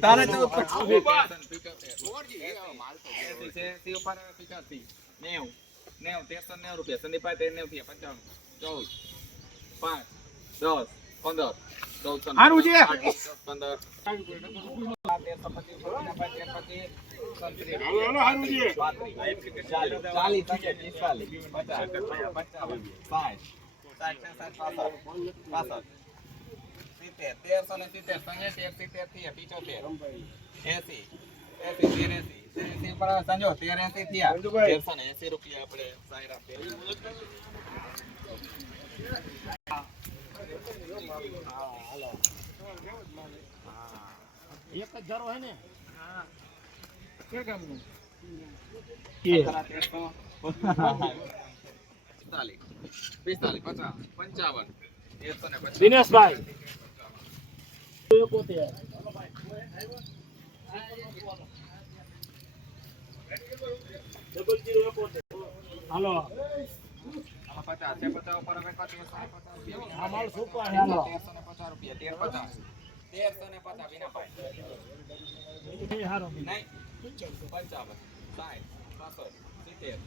તારે પિચાસી. નેવું. નેવું, તેરસો ને નેવું રૂપિયા. સંદીપભાઈ તેર થયા. પંચાણું. ચૌદ. પાંચ. દસ. પંદર. ચાલીસ, ને સિત્તેર, સંજય સિત્તેર પિચોતેર. એસી એસી સંજો તેર થયા તેરસો ને એસી રૂપિયા આપણે સાયરા આપીએ. સત્તરા, તેરસો. પિસ્તાલીસ, પચાસ, પંચાવન, ને. દિનેશભાઈ પચાસ પચાસ, પચાસ રૂપિયા. પચાસ તેર પચાસ. તેરસો ને પચાસ, વિનાભાઈ. ભાઈ. પંચાવન, સાઠ, પાસઠ, સિત્તેર.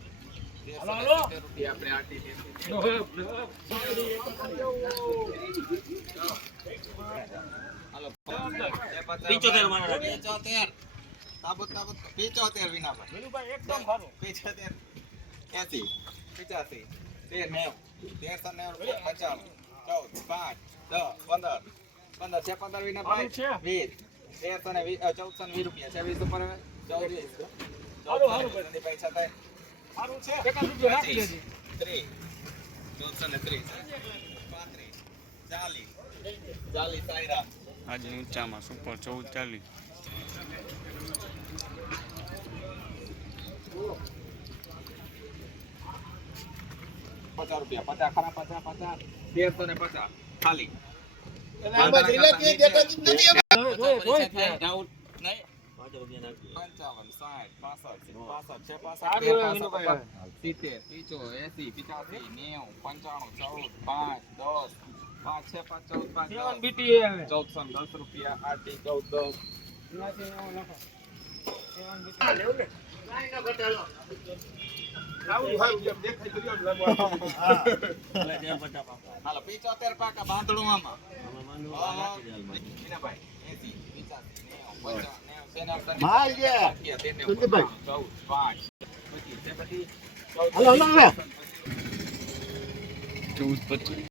આપણે. પિંચોતેર મારા. પિંચોતેર. તાબૂત, તાબૂત. પિંચોતેર વિનાભાઈ. વિનુભાઈ એકદમ સારું. પિચોતેર. એંસી, પિચાસી તેર, નેવ તેરસો નેવું પંચાણું, ચૌદ, પાંચ, દસ, પંદર, પંદર. છે પંદર? સારું છે. વીસ, તેરસો ને વીસ, ચૌદસો ને વીસ રૂપિયા. છે વીસ ઉપર હવે? ચૌદ વીસ. હાલો, હાલો, ચૌદસો પૈસા થાય સારું છે. ત્રીસ, ચૌદસો ને ત્રીસ, પાંત્રીસ, ચાલીસ, ચાલીસ સાયરા. આજે ઊંચામાં સુપર ચૌદ ચાલીસ પચાસ રૂપિયા પચાસ ખરા પચાસ પચાસ. તેરસો ને પચાસ. ખાલી. પંચાવન સાઠ પાસઠ પાસઠ છે પાસઠ. સિત્તેર પીચો એસી પિચાસી નેવું પંચાણું ચૌદ પાંચ દસ પાંચ છે પાંચ ચૌદ પાંચ સેવન બીટી આવે. ચૌદસો ને દસ રૂપિયા આઠ ચૌદ દસ. પિચાસી, નેવું, પચીસ, પછી ચૌદ, હાલો, હાલો, હવે. ચૌદ પચીસ.